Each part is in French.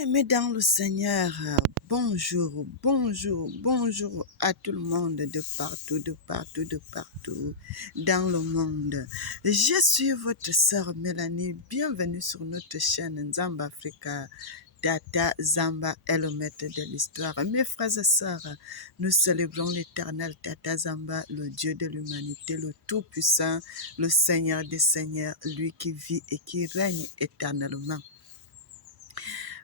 Bien-aimés dans le Seigneur, bonjour à tout le monde de partout dans le monde. Je suis votre sœur Mélanie, bienvenue sur notre chaîne Nzamba Africa. Tata Zamba est le maître de l'histoire. Mes frères et sœurs, nous célébrons l'éternel Tata Zamba, le Dieu de l'humanité, le Tout-Puissant, le Seigneur des Seigneurs, lui qui vit et qui règne éternellement.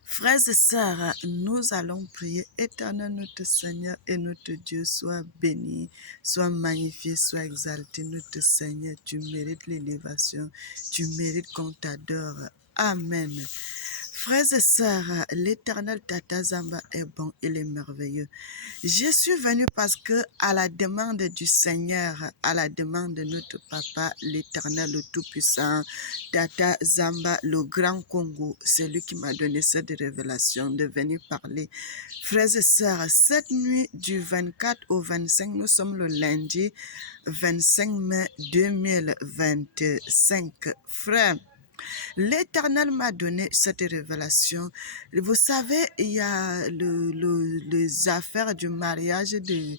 Frères et sœurs, nous allons prier. Éternel notre Seigneur et notre Dieu, sois béni, sois magnifié, sois exalté. Notre Seigneur, tu mérites l'élévation, tu mérites qu'on t'adore. Amen. Frères et sœurs, l'éternel Tata Zamba est bon, il est merveilleux. Je suis venu parce que, à la demande du Seigneur, à la demande de notre Papa, l'éternel, le Tout-Puissant, Tata Zamba, le Grand Congo, c'est lui qui m'a donné cette révélation de venir parler. Frères et sœurs, cette nuit du 24 au 25, nous sommes le lundi 25 mai 2025. Frères, l'Éternel m'a donné cette révélation. Vous savez, il y a les affaires du mariage du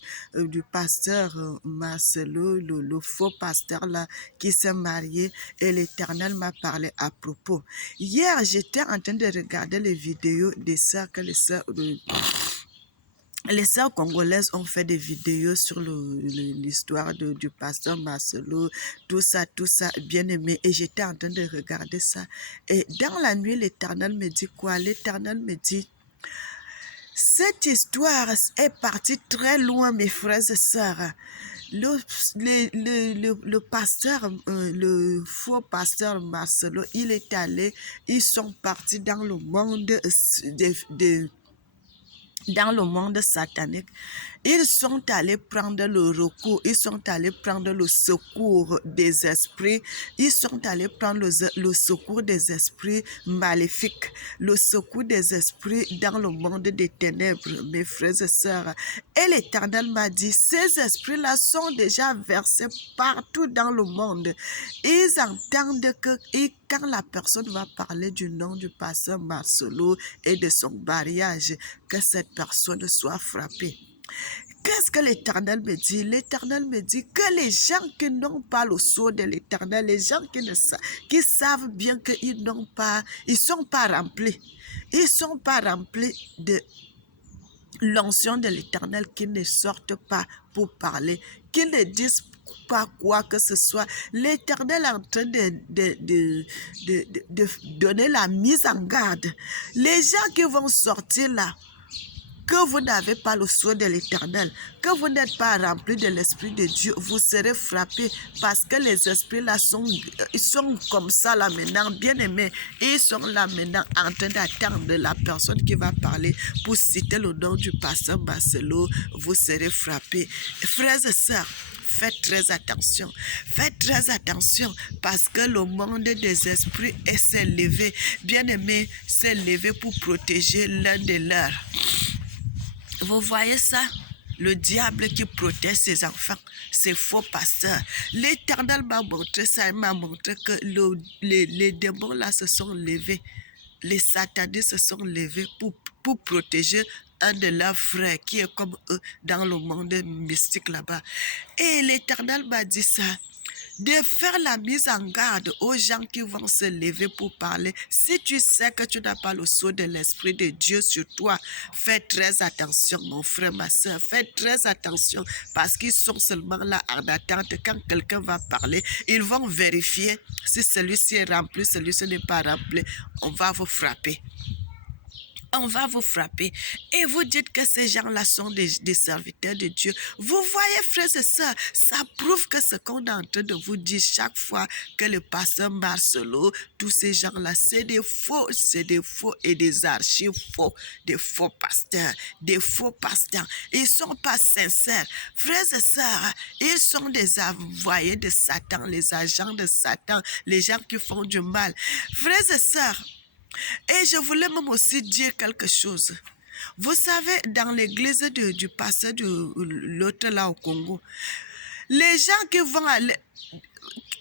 pasteur Marcelo, le faux pasteur là, qui s'est marié, et l'Éternel m'a parlé à propos. Hier, j'étais en train de regarder les vidéos des sœurs que les sœurs congolaises ont fait des vidéos sur l'histoire du pasteur Marcelo, tout ça, bien aimé. Et j'étais en train de regarder ça. Et dans la nuit, l'Éternel me dit quoi? L'Éternel me dit, cette histoire est partie très loin, mes frères et sœurs. Le pasteur, le faux pasteur Marcelo, ils sont partis dans le monde dans le monde satanique. Ils sont allés prendre le recours, ils sont allés prendre le secours des esprits, ils sont allés prendre le secours des esprits maléfiques, le secours des esprits dans le monde des ténèbres, mes frères et sœurs. Et l'Éternel m'a dit, ces esprits-là sont déjà versés partout dans le monde. Ils entendent que quand la personne va parler du nom du pasteur Marcelo et de son mariage, que cette personne soit frappée. Qu'est-ce que l'Éternel me dit? L'Éternel me dit que les gens qui n'ont pas le sceau de l'Éternel, les gens qui savent bien qu'ils n'ont pas, ils sont pas remplis. Ils sont pas remplis de l'onction de l'Éternel, qui ne sortent pas pour parler, qui ne disent pas quoi que ce soit. L'Éternel est en train de donner la mise en garde. Les gens qui vont sortir là, que vous n'avez pas le sceau de l'Éternel, que vous n'êtes pas rempli de l'Esprit de Dieu, vous serez frappés, parce que les esprits là ils sont comme ça là maintenant, bien aimés, et ils sont là maintenant en train d'attendre la personne qui va parler pour citer le nom du pasteur Marcelo. Vous serez frappés. Frères et sœurs, faites très attention. Faites très attention, parce que le monde des esprits s'est levé. Bien aimé, s'est levé pour protéger l'un de leurs. Vous voyez ça? Le diable qui protège ses enfants, ses faux pasteurs. L'Éternel m'a montré ça, il m'a montré que les démons là se sont levés. Les satanistes se sont levés pour protéger un de leurs frères qui est comme eux dans le monde mystique là-bas. Et l'Éternel m'a dit ça, de faire la mise en garde aux gens qui vont se lever pour parler. Si tu sais que tu n'as pas le sceau de l'Esprit de Dieu sur toi, fais très attention, mon frère, ma soeur, fais très attention, parce qu'ils sont seulement là en attente. Quand quelqu'un va parler, ils vont vérifier si celui-ci est rempli, celui-ci n'est pas rempli. On va vous frapper. On va vous frapper. Et vous dites que ces gens-là sont des serviteurs de Dieu. Vous voyez, frères et sœurs, ça prouve que ce qu'on est en train de vous dire chaque fois, que le pasteur Marcelo, tous ces gens-là, c'est des faux et des archives faux, des faux pasteurs, des faux pasteurs. Ils ne sont pas sincères. Frères et sœurs, ils sont des envoyés de Satan, les agents de Satan, les gens qui font du mal. Frères et sœurs, et je voulais même aussi dire quelque chose. Vous savez, dans l'église du pasteur de l'autre là au Congo, les gens qui vont aller,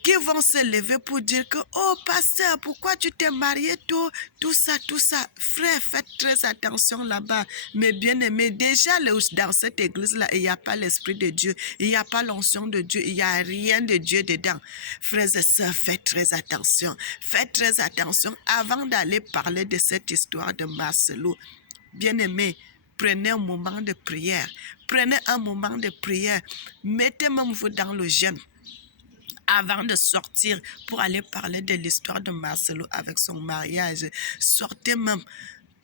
qui vont se lever pour dire que, oh pasteur, pourquoi tu t'es marié tôt, tout ça. Frère, faites très attention là-bas. Mais bien aimés, déjà dans cette église-là, il n'y a pas l'Esprit de Dieu, il n'y a pas l'onction de Dieu, il n'y a rien de Dieu dedans. Frères et sœurs, faites très attention. Faites très attention avant d'aller parler de cette histoire de Marcelo. Bien aimés, prenez un moment de prière. Prenez un moment de prière. Mettez même vous dans le jeûne avant de sortir pour aller parler de l'histoire de Marcelo avec son mariage. Sortez même,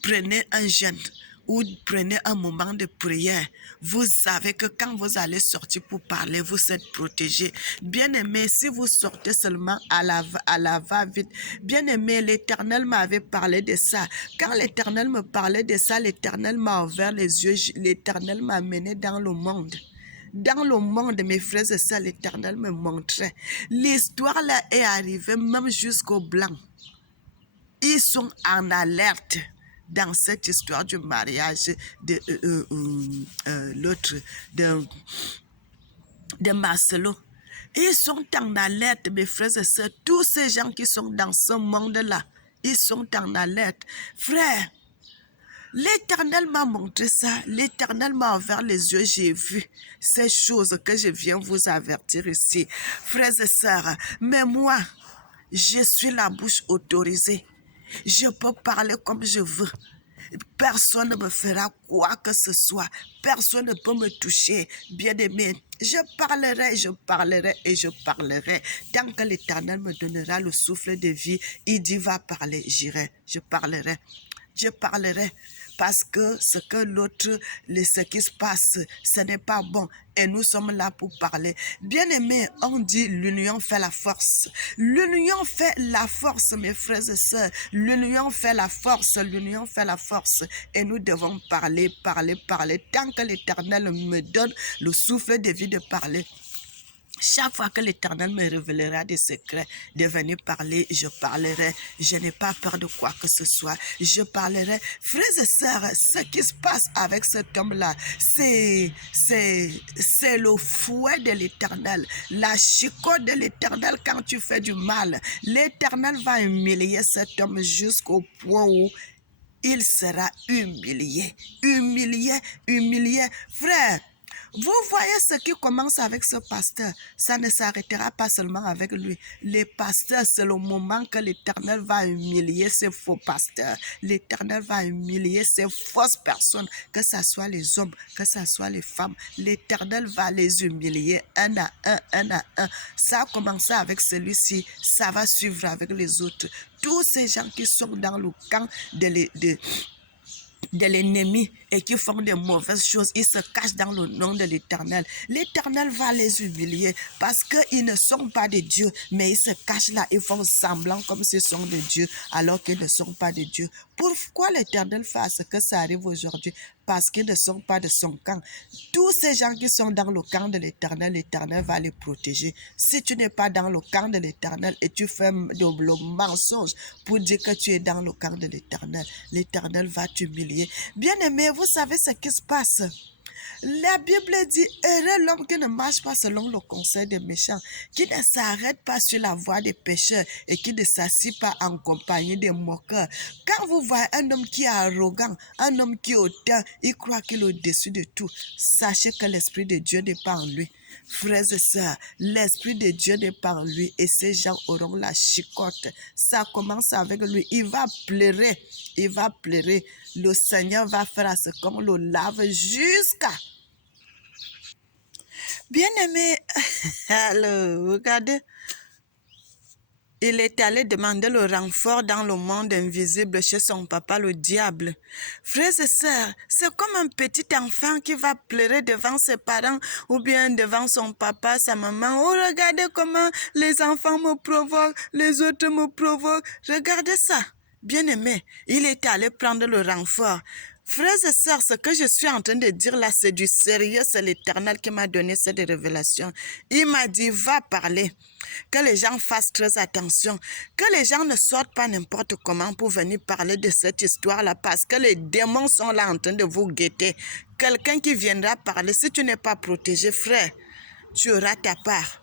prenez un jeûne ou prenez un moment de prière. Vous savez que quand vous allez sortir pour parler, vous êtes protégés. Bien-aimé, si vous sortez seulement à la va-vite, bien-aimé, l'Éternel m'avait parlé de ça. Quand l'Éternel me parlait de ça, l'Éternel m'a ouvert les yeux, l'Éternel m'a mené dans le monde. Dans le monde, mes frères et sœurs, l'Éternel me montrait. L'histoire là est arrivée même jusqu'aux Blancs. Ils sont en alerte dans cette histoire du mariage de l'autre, de Marcelo. Ils sont en alerte, mes frères et sœurs. Tous ces gens qui sont dans ce monde-là, ils sont en alerte. Frère, l'Éternel m'a montré ça, l'Éternel m'a ouvert les yeux, j'ai vu ces choses que je viens vous avertir ici. Frères et sœurs, mais moi, je suis la bouche autorisée. Je peux parler comme je veux. Personne ne me fera quoi que ce soit. Personne ne peut me toucher. Bien-aimé, je parlerai. Tant que l'Éternel me donnera le souffle de vie, il dit va parler, j'irai, je parlerai. Parce que ce qui se passe, ce n'est pas bon. Et nous sommes là pour parler. Bien-aimés, on dit l'union fait la force. L'union fait la force, mes frères et sœurs. L'union fait la force. Et nous devons parler. Tant que l'Éternel me donne le souffle de vie de parler. Chaque fois que l'Éternel me révélera des secrets, de venir parler, je parlerai. Je n'ai pas peur de quoi que ce soit. Je parlerai. Frères et sœurs, ce qui se passe avec cet homme-là, c'est le fouet de l'Éternel. La chicote de l'Éternel quand tu fais du mal. L'Éternel va humilier cet homme jusqu'au point où il sera humilié. Frère, vous voyez ce qui commence avec ce pasteur. Ça ne s'arrêtera pas seulement avec lui. Les pasteurs, c'est le moment que l'Éternel va humilier ces faux pasteurs. L'Éternel va humilier ces fausses personnes, que ce soit les hommes, que ce soit les femmes. L'Éternel va les humilier un à un. Ça a commencé avec celui-ci, ça va suivre avec les autres. Tous ces gens qui sont dans le camp de l'ennemi et qui font de mauvaises choses, ils se cachent dans le nom de l'Éternel. L'Éternel va les humilier parce qu'ils ne sont pas de Dieu, mais ils se cachent là, ils font semblant comme s'ils sont de Dieu alors qu'ils ne sont pas de Dieu. Pourquoi l'Éternel fait ce que ça arrive aujourd'hui? Parce qu'ils ne sont pas de son camp. Tous ces gens qui sont dans le camp de l'Éternel, l'Éternel va les protéger. Si tu n'es pas dans le camp de l'Éternel et tu fais le mensonge pour dire que tu es dans le camp de l'Éternel, l'Éternel va t'humilier. Bien-aimé, vous savez ce qui se passe? La Bible dit, heureux l'homme qui ne marche pas selon le conseil des méchants, qui ne s'arrête pas sur la voie des pécheurs et qui ne s'assied pas en compagnie des moqueurs. Quand vous voyez un homme qui est arrogant, un homme qui est hautain, il croit qu'il est au-dessus de tout, sachez que l'Esprit de Dieu n'est pas en lui. Frères et sœurs, l'Esprit de Dieu n'est pas en lui et ces gens auront la chicote. Ça commence avec lui. Il va pleurer. Le Seigneur va faire à ce qu'on le lave jusqu'à... Bien-aimé, alors, regardez. Il est allé demander le renfort dans le monde invisible chez son papa, le diable. Frères et sœurs, c'est comme un petit enfant qui va pleurer devant ses parents ou bien devant son papa, sa maman. Oh, regardez comment les enfants me provoquent, les autres me provoquent. Regardez ça. Bien-aimé, il est allé prendre le renfort. Frères et sœurs, ce que je suis en train de dire là, c'est du sérieux. C'est l'Éternel qui m'a donné cette révélation. Il m'a dit, va parler. Que les gens fassent très attention. Que les gens ne sortent pas n'importe comment pour venir parler de cette histoire-là parce que les démons sont là en train de vous guetter. Quelqu'un qui viendra parler, si tu n'es pas protégé, frère, tu auras ta part.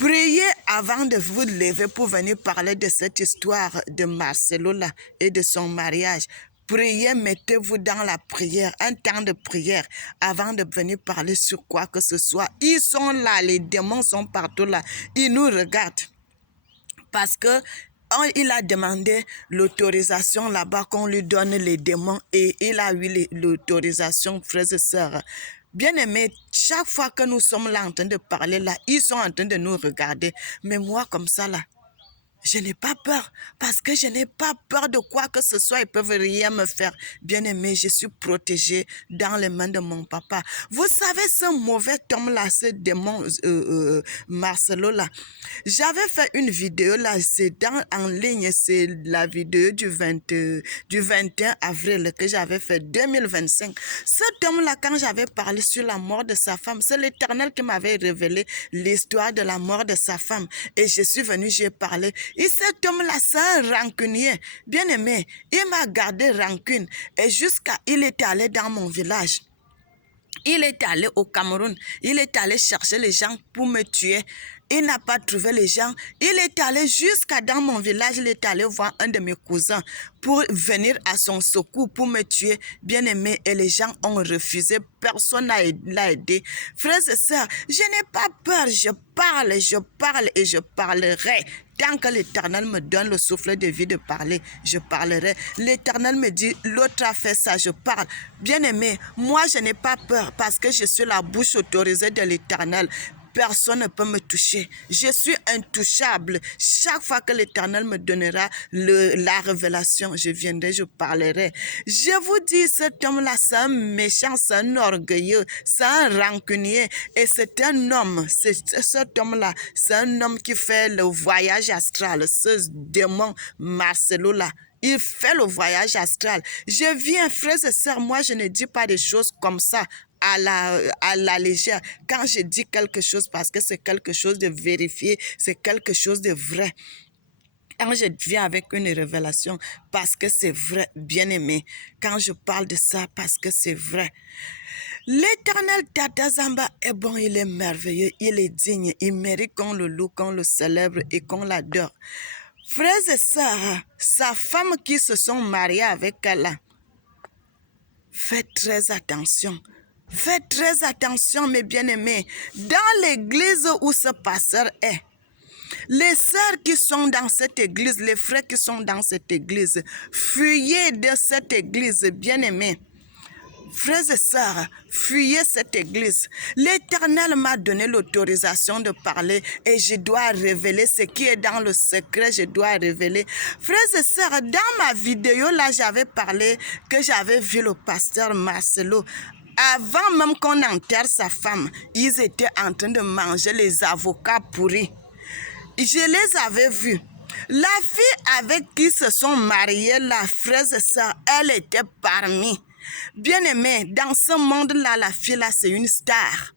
Priez avant de vous lever pour venir parler de cette histoire de Marcelo là et de son mariage. Priez, mettez-vous dans la prière, un temps de prière, avant de venir parler sur quoi que ce soit. Ils sont là, les démons sont partout là. Ils nous regardent. Parce que il a demandé l'autorisation là-bas qu'on lui donne les démons et il a eu l'autorisation, frères et sœurs. Bien aimé, chaque fois que nous sommes là en train de parler là, ils sont en train de nous regarder. Mais moi, comme ça là, je n'ai pas peur parce que je n'ai pas peur de quoi que ce soit. Ils peuvent rien me faire. Bien aimé, je suis protégée dans les mains de mon papa. Vous savez, ce mauvais homme-là, ce démon Marcelo là, j'avais fait une vidéo là, c'est en ligne, c'est la vidéo du 21 avril que j'avais fait 2025. Cet homme-là, quand j'avais parlé sur la mort de sa femme, c'est l'Éternel qui m'avait révélé l'histoire de la mort de sa femme. Et je suis venue, j'ai parlé. Et cet homme-là, c'est un rancunier. Bien aimé, il m'a gardé rancune. Et jusqu'à, il était allé dans mon village. Il est allé au Cameroun. Il est allé chercher les gens pour me tuer. Il n'a pas trouvé les gens. Il est allé jusqu'à dans mon village. Il est allé voir un de mes cousins pour venir à son secours pour me tuer. Bien aimé, et les gens ont refusé. Personne ne l'a aidé. Frères et sœurs, je n'ai pas peur. Je parle et je parlerai. Tant que l'Éternel me donne le souffle de vie de parler, je parlerai. L'Éternel me dit, l'autre a fait ça, je parle. Bien aimé, moi je n'ai pas peur parce que je suis la bouche autorisée de l'Éternel. Personne ne peut me toucher. Je suis intouchable. Chaque fois que l'Éternel me donnera la révélation, je viendrai, je parlerai. Je vous dis, cet homme-là, c'est un méchant, c'est un orgueilleux, c'est un rancunier. Et c'est un homme, cet homme-là, c'est un homme qui fait le voyage astral. Ce démon Marcelo-là, il fait le voyage astral. Je viens, frères et sœurs, moi je ne dis pas des choses comme ça à la légère. Quand je dis quelque chose, parce que c'est quelque chose de vérifié, c'est quelque chose de vrai. Quand je viens avec une révélation, parce que c'est vrai, bien aimé. Quand je parle de ça, parce que c'est vrai. L'Éternel Tata Zamba est bon, il est merveilleux, il est digne, il mérite qu'on le loue, qu'on le célèbre et qu'on l'adore. Frères et sœurs, sa femme qui se sont mariées avec elle, faites très attention. Faites très attention, mes bien-aimés. Dans l'église où ce pasteur est, les sœurs qui sont dans cette église, les frères qui sont dans cette église, fuyez de cette église, bien-aimés. Frères et sœurs, fuyez cette église. L'Éternel m'a donné l'autorisation de parler et je dois révéler ce qui est dans le secret, je dois révéler. Frères et sœurs, dans ma vidéo là, j'avais parlé que j'avais vu le pasteur Marcelo. Avant même qu'on enterre sa femme, ils étaient en train de manger les avocats pourris. Je les avais vus. La fille avec qui se sont mariés, la frère et sœur, elle était parmi. Bien aimé, dans ce monde-là, la fille là, c'est une star.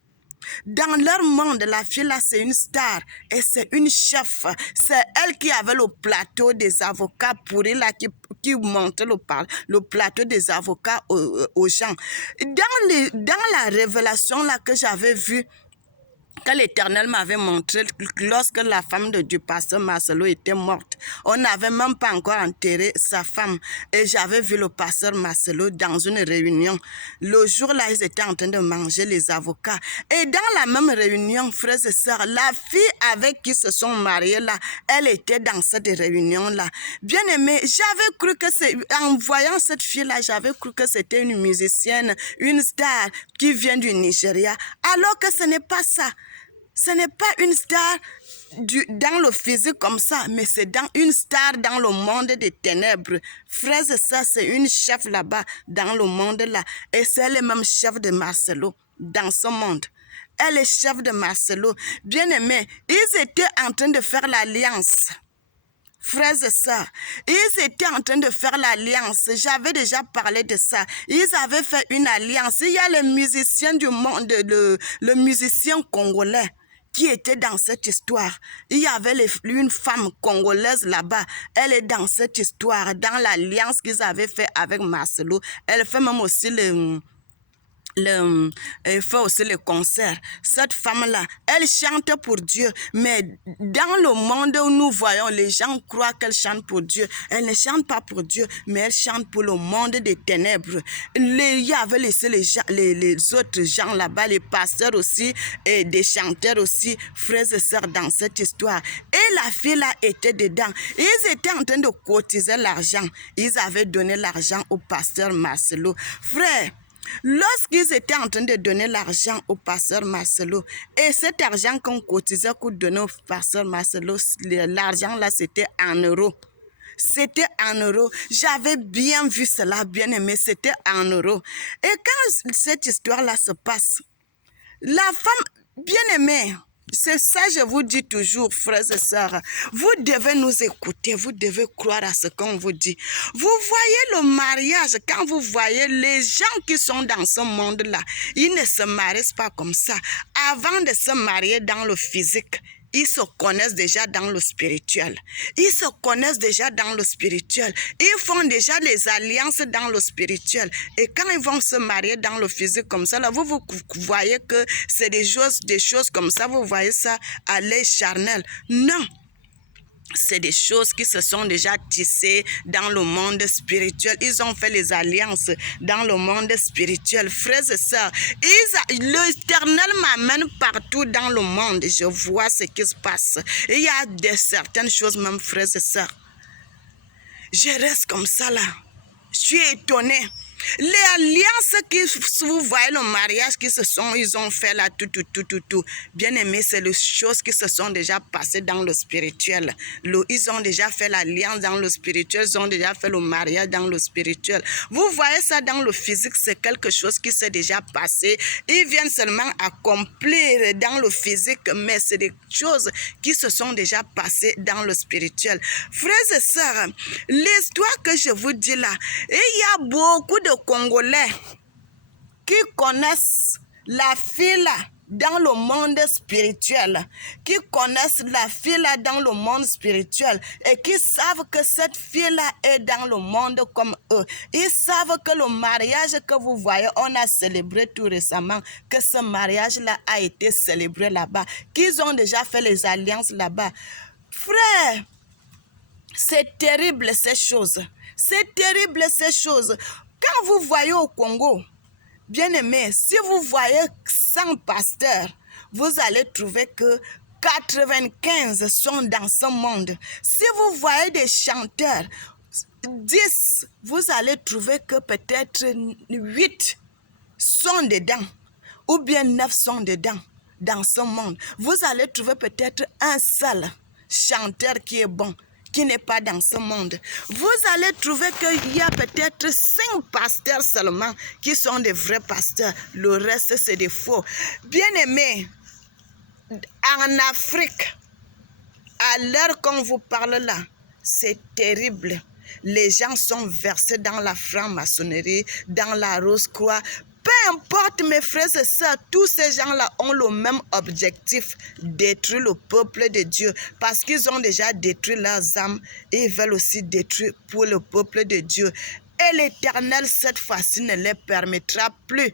Dans leur monde, la fille là, c'est une star et c'est une chef. C'est elle qui avait le plateau des avocats pourris là, qui montait le plateau des avocats aux gens. Dans la révélation là que j'avais vue, que l'Éternel m'avait montré lorsque la femme du pasteur Marcelo était morte. On n'avait même pas encore enterré sa femme. Et j'avais vu le pasteur Marcelo dans une réunion. Le jour-là, ils étaient en train de manger les avocats. Et dans la même réunion, frères et sœurs, la fille avec qui se sont mariés là, elle était dans cette réunion-là. Bien aimé, j'avais cru que c'est, en voyant cette fille-là, j'avais cru que c'était une musicienne, une star qui vient du Nigeria, alors que ce n'est pas ça. Ce n'est pas une star dans le physique comme ça, mais c'est une star dans le monde des ténèbres. Frère, ça, c'est une chef là-bas dans le monde là. Et c'est le même chef de Marcelo dans ce monde. Elle est chef de Marcelo. Bien aimé, ils étaient en train de faire l'alliance. Frères et sœurs, ils étaient en train de faire l'alliance. J'avais déjà parlé de ça. Ils avaient fait une alliance. Il y a les musiciens du monde, le musicien congolais qui était dans cette histoire. Il y avait une femme congolaise là-bas. Elle est dans cette histoire, dans l'alliance qu'ils avaient fait avec Marcelo. Elle fait même aussi elle fait aussi le concert. Cette femme-là, elle chante pour Dieu, mais dans le monde où nous voyons, les gens croient qu'elle chante pour Dieu. Elle ne chante pas pour Dieu, mais elle chante pour le monde des ténèbres. Il y avait laissé les autres gens là-bas, les pasteurs aussi, et des chanteurs aussi, frères et sœurs dans cette histoire. Et la fille là était dedans. Ils étaient en train de cotiser l'argent. Ils avaient donné l'argent au pasteur Marcelo. Frère, lorsqu'ils étaient en train de donner l'argent au pasteur Marcelo, et cet argent qu'on cotisait, qu'on donnait au pasteur Marcelo, l'argent là, c'était en euros. C'était en euros. J'avais bien vu cela, bien aimé, c'était en euros. Et quand cette histoire-là se passe, la femme bien aimée, c'est ça, je vous dis toujours, frères et sœurs, vous devez nous écouter, vous devez croire à ce qu'on vous dit. Vous voyez le mariage, quand vous voyez les gens qui sont dans ce monde-là, ils ne se marient pas comme ça. Avant de se marier dans le physique, ils se connaissent déjà dans le spirituel. Ils se connaissent déjà dans le spirituel. Ils font déjà les alliances dans le spirituel. Et quand ils vont se marier dans le physique comme ça, là, vous voyez que c'est des choses comme ça. Vous voyez ça à l'œil charnel. Non. C'est des choses qui se sont déjà tissées dans le monde spirituel. Ils ont fait les alliances dans le monde spirituel. Frères et sœurs, l'Éternel m'amène partout dans le monde. Je vois ce qui se passe. Et il y a certaines choses, même frères et sœurs. Je reste comme ça là. Je suis étonnée. Les alliances vous voyez le mariage ils ont fait là, tout. Bien aimé, c'est les choses qui se sont déjà passées dans le spirituel. Ils ont déjà fait l'alliance dans le spirituel, ils ont déjà fait le mariage dans le spirituel. Vous voyez ça dans le physique, c'est quelque chose qui s'est déjà passé. Ils viennent seulement accomplir dans le physique, mais c'est des choses qui se sont déjà passées dans le spirituel. Frères et sœurs, l'histoire que je vous dis là, il y a beaucoup de Congolais qui connaissent la fille là dans le monde spirituel, qui connaissent la fille là dans le monde spirituel et qui savent que cette fille là est dans le monde comme eux. Ils savent que le mariage que vous voyez, on a célébré tout récemment, que ce mariage là a été célébré là-bas, qu'ils ont déjà fait les alliances là-bas. Frère, c'est terrible ces choses. C'est terrible ces choses. Quand vous voyez au Congo, bien aimé, si vous voyez 100 pasteurs, vous allez trouver que 95 sont dans ce monde. Si vous voyez des chanteurs, 10, vous allez trouver que peut-être 8 sont dedans, ou bien 9 sont dedans, dans ce monde. Vous allez trouver peut-être un seul chanteur qui est bon, qui n'est pas dans ce monde. Vous allez trouver qu'il y a peut-être 5 pasteurs seulement qui sont des vrais pasteurs. Le reste, c'est des faux. Bien aimé, en Afrique, à l'heure qu'on vous parle là, c'est terrible. Les gens sont versés dans la franc-maçonnerie, dans la Rose-Croix. Peu importe, mes frères et sœurs, tous ces gens-là ont le même objectif, détruire le peuple de Dieu, parce qu'ils ont déjà détruit leurs âmes et ils veulent aussi détruire pour le peuple de Dieu. Et l'Éternel, cette fois-ci, ne les permettra plus.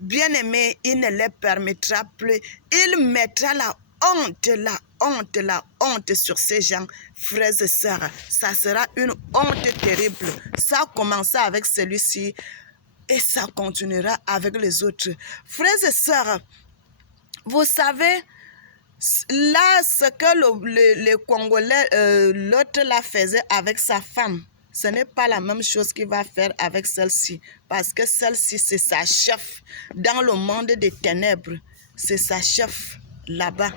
Bien-aimés, il ne les permettra plus. Il mettra la honte sur ces gens, frères et sœurs. Ça sera une honte terrible. Ça a commencé avec celui-ci et ça continuera avec les autres. Frères et sœurs, vous savez, là, ce que le Congolais, l'autre là faisait avec sa femme, ce n'est pas la même chose qu'il va faire avec celle-ci. Parce que celle-ci, c'est sa chef. Dans le monde des ténèbres, c'est sa chef là-bas.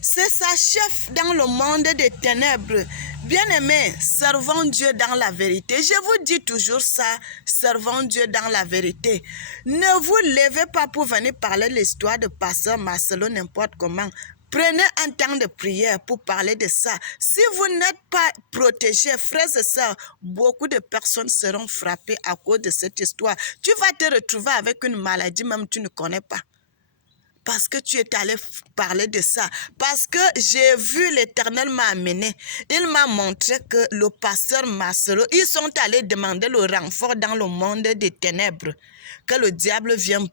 C'est sa chef dans le monde des ténèbres. Bien-aimés, servons Dieu dans la vérité. Je vous dis toujours ça, servons Dieu dans la vérité. Ne vous levez pas pour venir parler de l'histoire de pasteur Marcelo n'importe comment. Prenez un temps de prière pour parler de ça. Si vous n'êtes pas protégés, frères et sœurs, beaucoup de personnes seront frappées à cause de cette histoire. Tu vas te retrouver avec une maladie même tu ne connais pas. parce que tu es allé parler de ça. Parce que j'ai vu l'Éternel m'a amené. Il m'a montré que le pasteur Marcelo, ils sont allés demander le renfort dans le monde des ténèbres. Que le diable vienne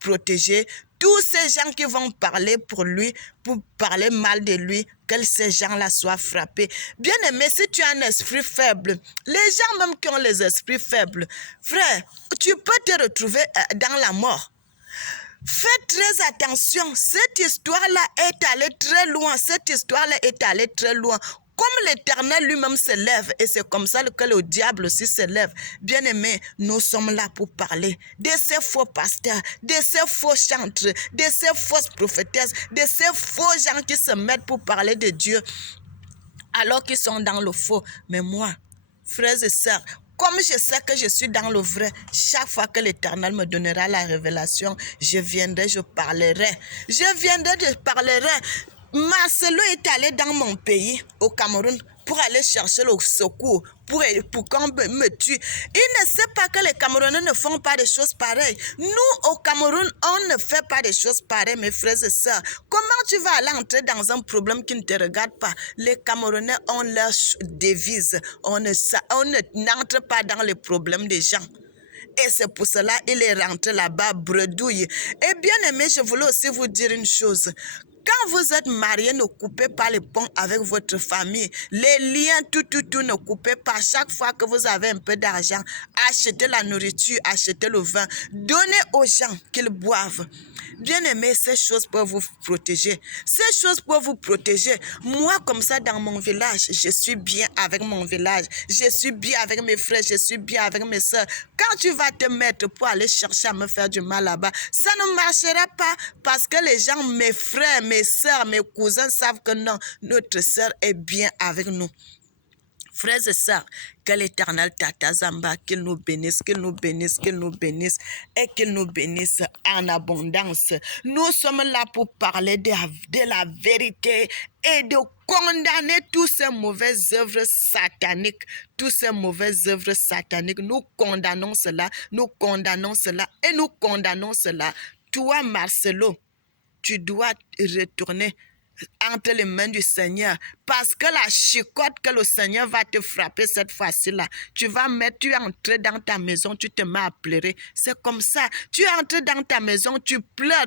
protéger tous ces gens qui vont parler pour lui, pour parler mal de lui, que ces gens-là soient frappés. Bien aimé, si tu as un esprit faible, les gens même qui ont les esprits faibles, frère, tu peux te retrouver dans la mort. Faites très attention, cette histoire-là est allée très loin, cette histoire-là est allée très loin. Comme l'Éternel lui-même se lève, et c'est comme ça que le diable aussi se lève. Bien-aimés, nous sommes là pour parler de ces faux pasteurs, de ces faux chantres, de ces fausses prophétesses, de ces faux gens qui se mettent pour parler de Dieu, alors qu'ils sont dans le faux. Mais moi, frères et sœurs, comme je sais que je suis dans le vrai, chaque fois que l'Éternel me donnera la révélation, je viendrai, je parlerai. Je viendrai, je parlerai. Marcelo est allé dans mon pays, au Cameroun, pour aller chercher le secours, pour qu'on me tue. Il ne sait pas que les Camerounais ne font pas des choses pareilles. Nous, au Cameroun, on ne fait pas des choses pareilles, mes frères et sœurs. Comment tu vas aller entrer dans un problème qui ne te regarde pas? Les Camerounais ont leur devise. On n'entre pas dans les problèmes des gens. Et c'est pour cela qu'il est rentré là-bas, bredouille. Et bien aimé, je voulais aussi vous dire une chose. Quand vous êtes marié, ne coupez pas les ponts avec votre famille. Les liens, tout, ne coupez pas. Chaque fois que vous avez un peu d'argent, achetez la nourriture, achetez le vin. Donnez aux gens qu'ils boivent. Bien aimé, ces choses peuvent vous protéger. Ces choses peuvent vous protéger. Moi, comme ça, dans mon village, je suis bien avec mon village. Je suis bien avec mes frères, je suis bien avec mes soeurs. Quand tu vas te mettre pour aller chercher à me faire du mal là-bas, ça ne marchera pas parce que les gens, mes frères, mes soeurs, mes cousins savent que non, notre soeur est bien avec nous. Frères et sœurs, que l'Éternel Tata Zamba, qu'il nous bénisse, qu'il nous bénisse, qu'il nous bénisse et qu'il nous bénisse en abondance. Nous sommes là pour parler de la vérité et de condamner toutes ces mauvaises œuvres sataniques. Toutes ces mauvaises œuvres sataniques, nous condamnons cela, nous condamnons cela et nous condamnons cela. Toi, Marcelo, tu dois retourner entre les mains du Seigneur, parce que la chicotte que le Seigneur va te frapper cette fois-ci-là, tu es entré dans ta maison, tu te mets à pleurer. C'est comme ça. Tu es entré dans ta maison, tu pleures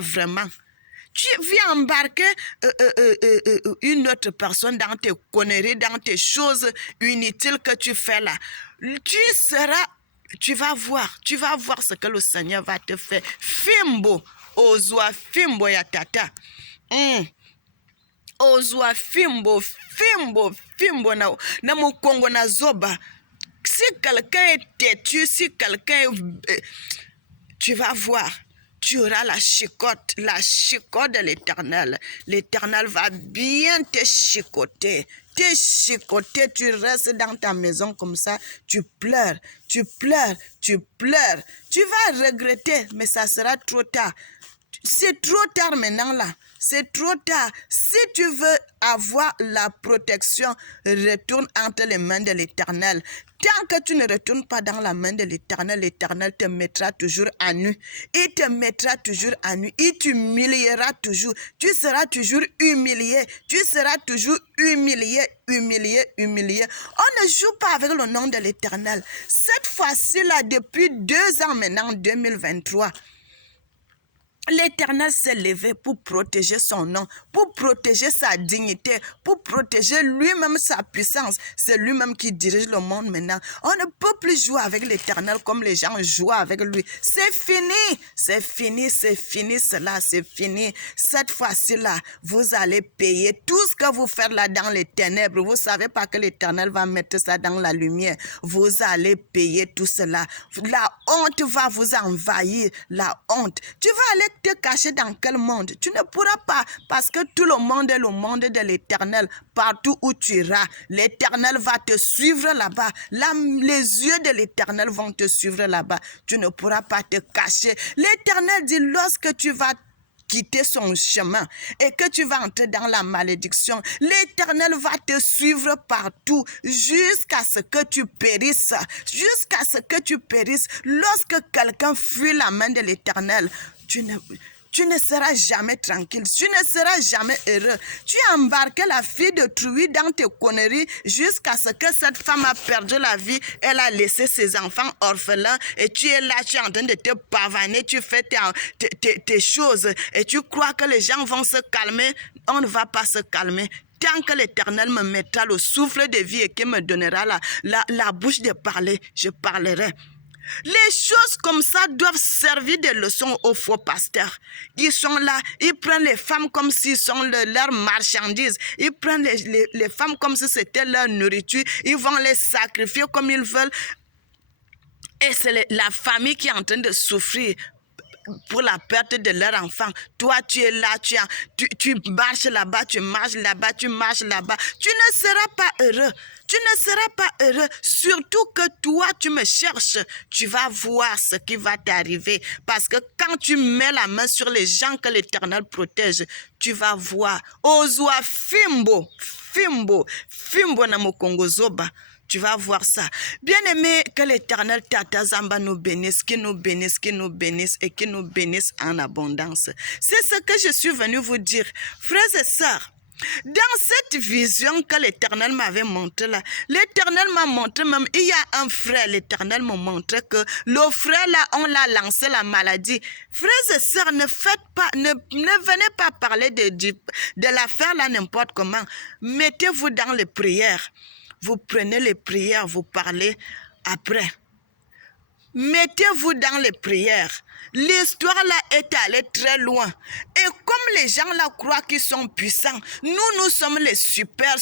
vraiment. Tu viens embarquer une autre personne dans tes conneries, dans tes choses inutiles que tu fais là. Tu vas voir ce que le Seigneur va te faire. Fimbo. Ozwa fimbo ya tata. Ozwa fimbo na mukongo na zoba. Si quelqu'un est têtu, si quelqu'un est... tu vas voir, tu auras la chicotte de l'Éternel. L'Éternel va bien te chicoter. Tu restes dans ta maison comme ça, tu pleures. Tu vas regretter, mais ça sera trop tard. C'est trop tard maintenant là. C'est trop tard. Si tu veux avoir la protection, retourne entre les mains de l'Éternel. Tant que tu ne retournes pas dans la main de l'Éternel, l'Éternel te mettra toujours à nu. Il te mettra toujours à nu. Il t'humiliera toujours. Tu seras toujours humilié. Tu seras toujours humilié. On ne joue pas avec le nom de l'Éternel. Cette fois-ci là, depuis 2 ans maintenant, 2023, l'Éternel s'est levé pour protéger son nom, pour protéger sa dignité, pour protéger lui-même sa puissance. C'est lui-même qui dirige le monde maintenant. On ne peut plus jouer avec l'Éternel comme les gens jouent avec lui. C'est fini cela, c'est fini. Cette fois-ci-là, vous allez payer tout ce que vous faites là dans les ténèbres. Vous ne savez pas que l'Éternel va mettre ça dans la lumière. Vous allez payer tout cela. La honte va vous envahir, la honte. Tu vas aller te cacher dans quel monde? Tu ne pourras pas, parce que tout le monde est le monde de l'Éternel. Partout où tu iras, l'Éternel va te suivre là-bas. Les yeux de l'Éternel vont te suivre là-bas. Tu ne pourras pas te cacher. L'Éternel dit, lorsque tu vas quitter son chemin et que tu vas entrer dans la malédiction, l'Éternel va te suivre partout jusqu'à ce que tu périsses. Jusqu'à ce que tu périsses. Lorsque quelqu'un fuit la main de l'Éternel, tu ne seras jamais tranquille, tu ne seras jamais heureux. Tu as embarqué la fille de Trouille dans tes conneries jusqu'à ce que cette femme a perdu la vie. Elle a laissé ses enfants orphelins et tu es là, tu es en train de te pavaner, tu fais tes choses et tu crois que les gens vont se calmer. On ne va pas se calmer. Tant que l'Éternel me mettra le souffle de vie et qu'il me donnera la bouche de parler, je parlerai. Les choses comme ça doivent servir de leçons aux faux pasteurs. Ils sont là, ils prennent les femmes comme si sont leur marchandise. Ils prennent les femmes comme si c'était leur nourriture. Ils vont les sacrifier comme ils veulent. Et c'est la famille qui est en train de souffrir pour la perte de leur enfant. Toi, tu es là, tu marches là-bas, tu marches là-bas, tu marches là-bas. Tu ne seras pas heureux. Tu ne seras pas heureux. Surtout que toi, tu me cherches. Tu vas voir ce qui va t'arriver. Parce que quand tu mets la main sur les gens que l'Éternel protège, tu vas voir. Ozwa fimbo na mokongo zoba. Tu vas voir ça. Bien-aimé, que l'Éternel Tata Zamba nous bénisse, qu'il nous bénisse, qu'il nous bénisse et qu'il nous bénisse en abondance. C'est ce que je suis venu vous dire. Frères et sœurs, dans cette vision que l'Éternel m'avait montrée là, l'Éternel m'a montré même, il y a un frère, l'Éternel m'a montré que le frère là, on l'a lancé la maladie. Frères et sœurs, ne venez pas parler de l'affaire là n'importe comment. Mettez-vous dans les prières. Vous prenez les prières, vous parlez après. Mettez-vous dans les prières. L'histoire là est allée très loin. Et comme les gens là croient qu'ils sont puissants, nous sommes les super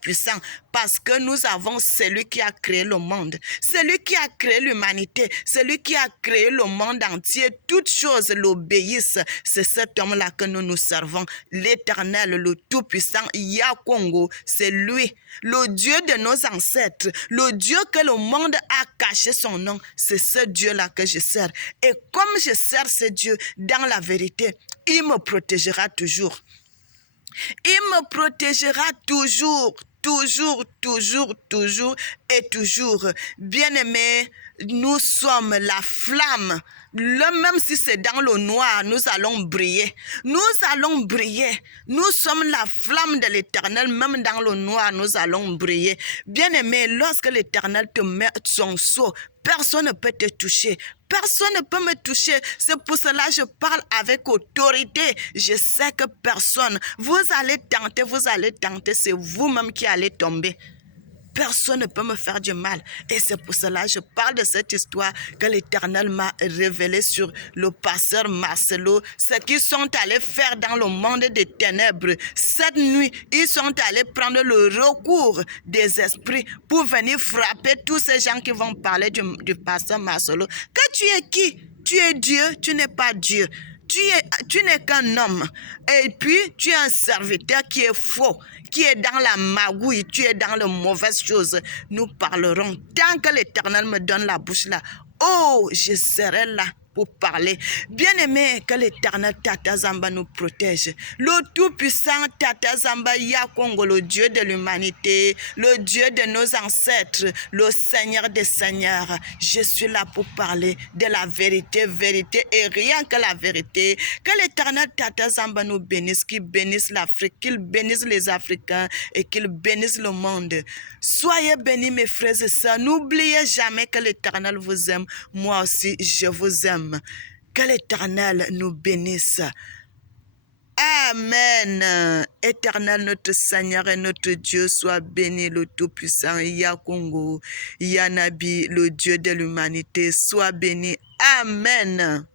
puissants. Parce que nous avons celui qui a créé le monde, celui qui a créé l'humanité, celui qui a créé le monde entier. Toutes choses l'obéissent. C'est cet homme-là que nous nous servons. L'Éternel, le Tout-Puissant, Yakongo, c'est lui, le Dieu de nos ancêtres, le Dieu que le monde a caché son nom. C'est ce Dieu-là que je sers. Et comme je sers ce Dieu dans la vérité, il me protégera toujours. Il me protégera toujours et toujours. Bien-aimés, nous sommes la flamme. Même si c'est dans le noir, nous allons briller. Nous allons briller. Nous sommes la flamme de l'Éternel. Même dans le noir, nous allons briller. Bien-aimé, lorsque l'Éternel te met son sceau, personne ne peut te toucher. Personne ne peut me toucher. C'est pour cela que je parle avec autorité. Je sais que personne. Vous allez tenter. C'est vous-même qui allez tomber. Personne ne peut me faire du mal. Et c'est pour cela que je parle de cette histoire que l'Éternel m'a révélée sur le pasteur Marcelo. Ce qu'ils sont allés faire dans le monde des ténèbres. Cette nuit, ils sont allés prendre le recours des esprits pour venir frapper tous ces gens qui vont parler du pasteur Marcelo. Que tu es qui? Tu es Dieu, tu n'es pas Dieu. Tu n'es qu'un homme. Et puis, tu es un serviteur qui est faux, qui est dans la magouille, tu es dans les mauvaises choses. Nous parlerons. Tant que l'Éternel me donne la bouche là, oh, je serai là pour parler. Bien-aimé, que l'Éternel Tata Zamba nous protège. Le Tout-Puissant Tata Zamba Yakongo, le Dieu de l'humanité, le Dieu de nos ancêtres, le Seigneur des Seigneurs. Je suis là pour parler de la vérité et rien que la vérité. Que l'Éternel Tata Zamba nous bénisse, qu'il bénisse l'Afrique, qu'il bénisse les Africains et qu'il bénisse le monde. Soyez bénis mes frères et sœurs. N'oubliez jamais que l'Éternel vous aime. Moi aussi, je vous aime. Que l'Éternel nous bénisse. Amen. Éternel, notre Seigneur et notre Dieu, soit béni, le Tout-Puissant, Yakongo, Yanabi, le Dieu de l'humanité, soit béni. Amen.